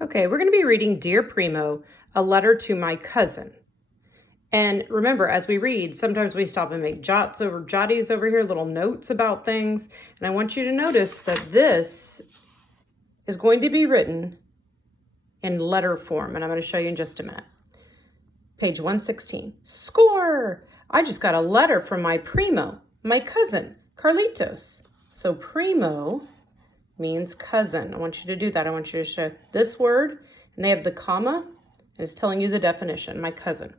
Okay, we're going to be reading Dear Primo, a letter to my cousin. And remember, as we read, sometimes we stop and make jotties over here, little notes about things. And I want you to notice that this is going to be written in letter form, and I'm going to show you in just a minute. Page 116. Score! I just got a letter from my Primo, my cousin, Carlitos. So Primo means cousin. I want you to do that. I want you to show this word, and they have the comma, and it's telling you the definition, my cousin.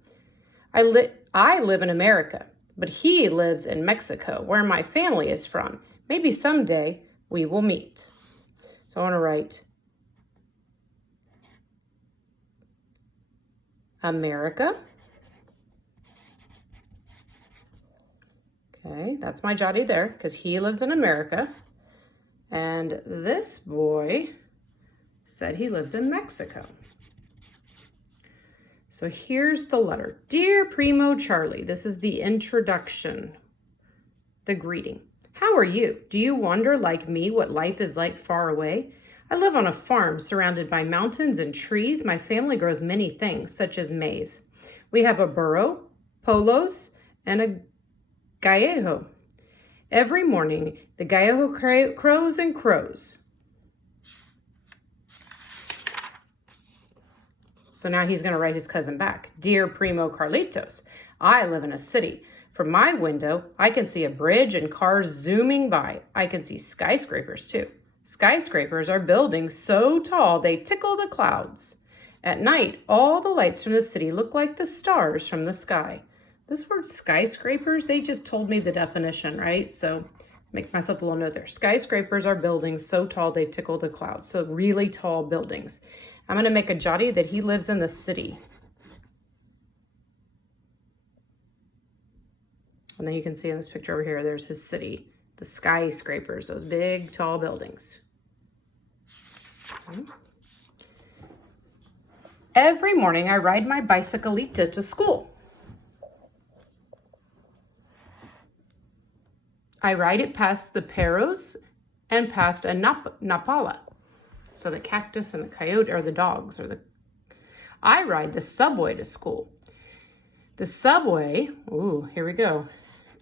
I live in America, but he lives in Mexico, where my family is from. Maybe someday we will meet. So I want to write America. Okay, that's my jotty there because he lives in America. And this boy said he lives in Mexico. So here's the letter. Dear Primo Charlie, this is the introduction, the greeting. How are you? Do you wonder, like me, what life is like far away? I live on a farm surrounded by mountains and trees. My family grows many things, such as maize. We have a burro, polos, and a gallo. Every morning, the gallo crows and crows. So now he's going to write his cousin back. Dear Primo Carlitos, I live in a city. From my window, I can see a bridge and cars zooming by. I can see skyscrapers too. Skyscrapers are buildings so tall they tickle the clouds. At night, all the lights from the city look like the stars from the sky. This word skyscrapers, they just told me the definition, right? So make myself a little note there. Skyscrapers are buildings so tall they tickle the clouds. So really tall buildings. I'm going to make a jotty that he lives in the city. And then you can see in this picture over here, there's his city, the skyscrapers, those big, tall buildings. Okay. Every morning, I ride my bicycleta to school. I ride it past the perros and past a napala. So the cactus and the coyote are the dogs. I ride the subway to school. The subway, ooh, here we go,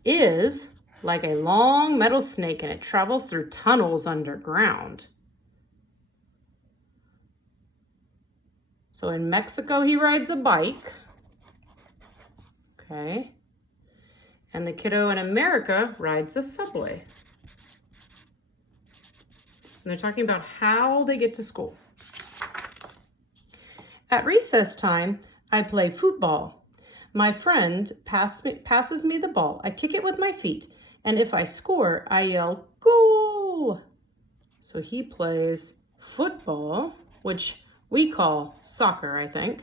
is like a long metal snake and it travels through tunnels underground. So in Mexico, he rides a bike. Okay. And the kiddo in America rides a subway. And they're talking about how they get to school. At recess time, I play football. My friend passes me the ball. I kick it with my feet. And if I score, I yell, goal! So he plays football, which we call soccer, I think.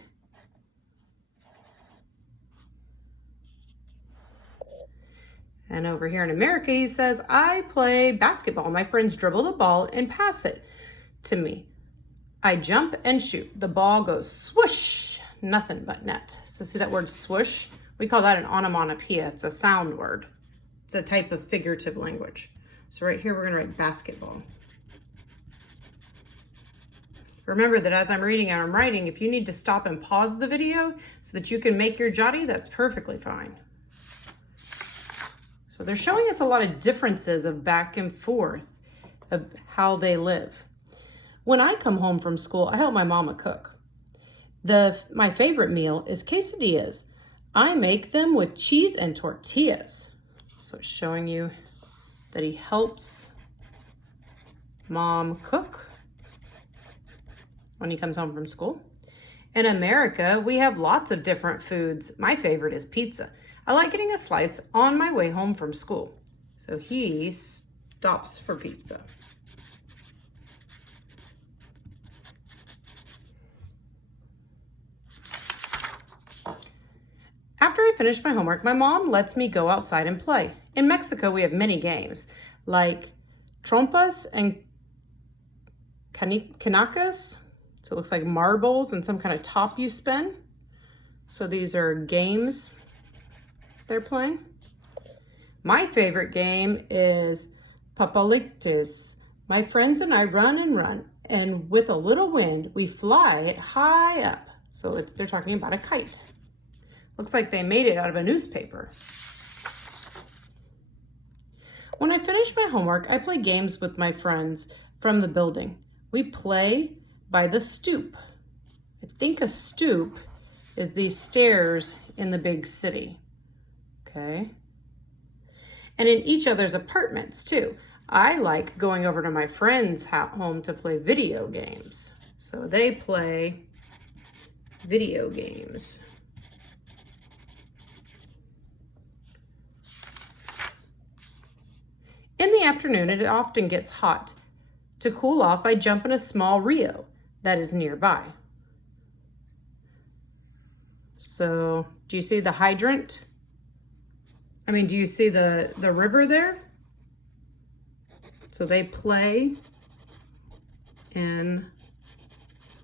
And over here in America, he says, I play basketball. My friends dribble the ball and pass it to me. I jump and shoot. The ball goes swoosh, nothing but net. So see that word swoosh? We call that an onomatopoeia. It's a sound word. It's a type of figurative language. So right here, we're gonna write basketball. Remember that as I'm reading and I'm writing, if you need to stop and pause the video so that you can make your jotty, that's perfectly fine. So they're showing us a lot of differences of back and forth of how they live. When I come home from school, I help my mama cook. My favorite meal is quesadillas. I make them with cheese and tortillas. So it's showing you that he helps mom cook when he comes home from school. In America, we have lots of different foods. My favorite is pizza. I like getting a slice on my way home from school. So he stops for pizza. After I finish my homework, my mom lets me go outside and play. In Mexico, we have many games like trompas and canacas. So it looks like marbles and some kind of top you spin. So these are games they're playing. My favorite game is papalitos. My friends and I run and run And with a little wind, we fly it high up. So they're talking about a kite. Looks like they made it out of a newspaper. When I finish my homework, I play games with my friends from the building. We play by the stoop. I think a stoop is these stairs in the big city. Okay. And in each other's apartments too. I like going over to my friend's home to play video games. So they play video games. In the afternoon, it often gets hot. To cool off, I jump in a small rio that is nearby. So, do you see the hydrant? Do you see the river there? So they play in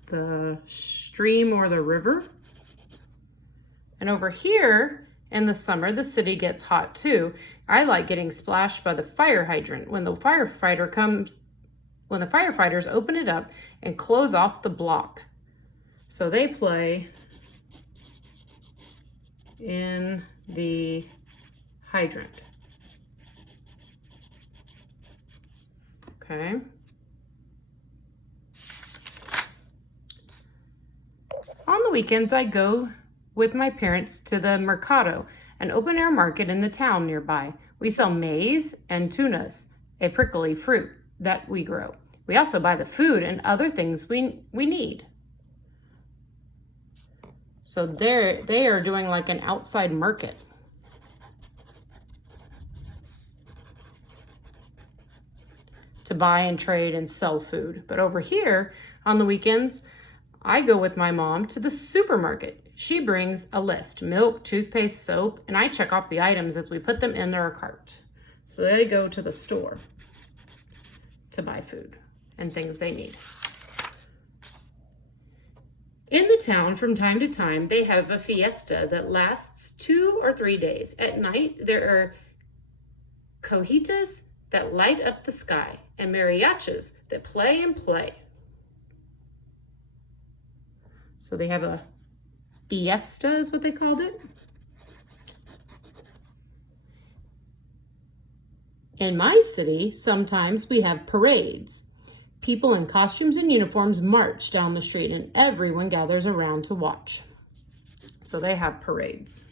the stream or the river. And over here in the summer, the city gets hot too. I like getting splashed by the fire hydrant when the firefighters open it up and close off the block. So they play in the hydrant. Okay. On the weekends, I go with my parents to the mercado, an open-air market in the town nearby. We sell maize and tunas, a prickly fruit that we grow. We also buy the food and other things we need. So they are doing like an outside market. To buy and trade and sell food. But over here on the weekends, I go with my mom to the supermarket. She brings a list, milk, toothpaste, soap, and I check off the items as we put them in their cart. So they go to the store to buy food and things they need. In the town, from time to time, they have a fiesta that lasts 2 or 3 days. At night, there are cojitas that light up the sky and mariachis that play and play. So they have a fiesta is what they called it. In my city, sometimes we have parades. People in costumes and uniforms march down the street and everyone gathers around to watch. So they have parades.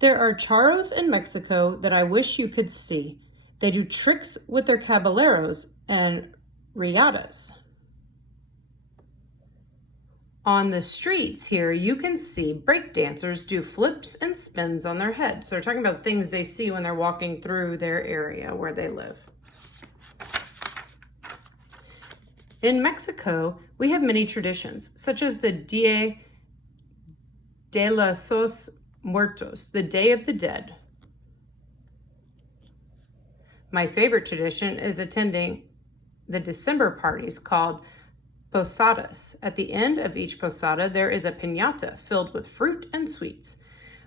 There are charros in Mexico that I wish you could see. They do tricks with their caballeros and riatas. On the streets here, you can see break dancers do flips and spins on their heads. So they're talking about things they see when they're walking through their area where they live. In Mexico, we have many traditions, such as the Dia de los Muertos, the Day of the Dead. My favorite tradition is attending the December parties called posadas. At the end of each posada, there is a piñata filled with fruit and sweets.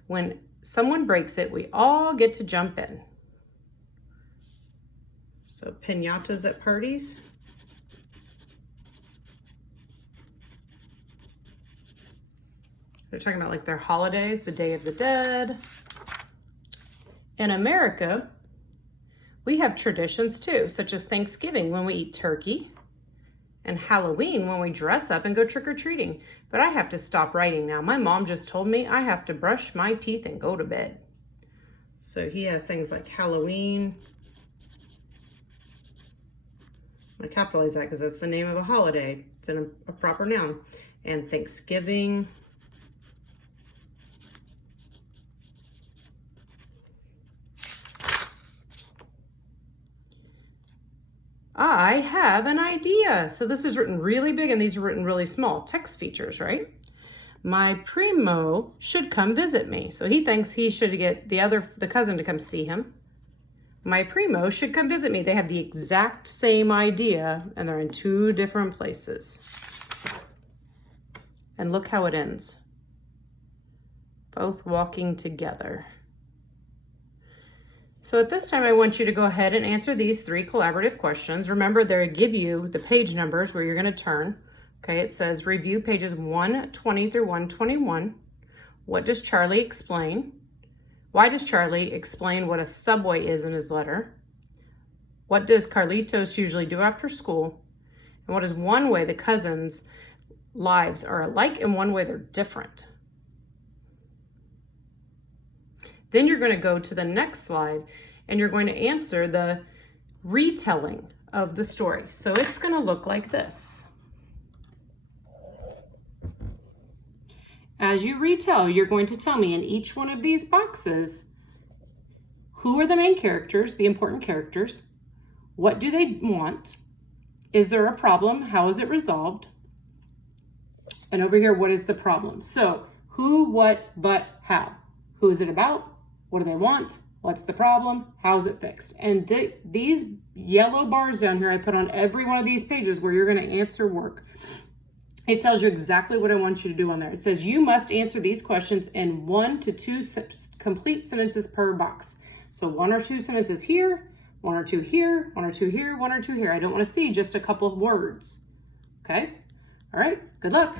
When someone breaks it, we all get to jump in. So piñatas at parties. They're talking about like their holidays, the Day of the Dead. In America, we have traditions too, such as Thanksgiving when we eat turkey, and Halloween when we dress up and go trick-or-treating. But I have to stop writing now. My mom just told me I have to brush my teeth and go to bed. So he has things like Halloween. I capitalize that because that's the name of a holiday. It's in a proper noun. And Thanksgiving. I have an idea. So this is written really big and these are written really small. Text features, right? My Primo should come visit me. So he thinks he should get the cousin to come see him. My Primo should come visit me. They have the exact same idea and they're in 2 different places. And look how it ends. Both walking together. So at this time, I want you to go ahead and answer these 3 collaborative questions. Remember, they give you the page numbers where you're going to turn. Okay, it says review pages 120 through 121. What does Charlie explain? Why does Charlie explain what a subway is in his letter? What does Carlitos usually do after school? And what is one way the cousins' lives are alike and one way they're different? Then you're going to go to the next slide and you're going to answer the retelling of the story. So it's going to look like this. As you retell, you're going to tell me in each one of these boxes, who are the main characters, the important characters? What do they want? Is there a problem? How is it resolved? And over here, what is the problem? So who, what, but, how? Who is it about? What do they want? What's the problem? How is it fixed? And these yellow bars down here, I put on every one of these pages where you're going to answer work. It tells you exactly what I want you to do on there. It says you must answer these questions in 1 to 2 complete sentences per box. So 1 or 2 sentences here, 1 or 2 here, 1 or 2 here, 1 or 2 here. I don't want to see just a couple of words. Okay? All right. Good luck.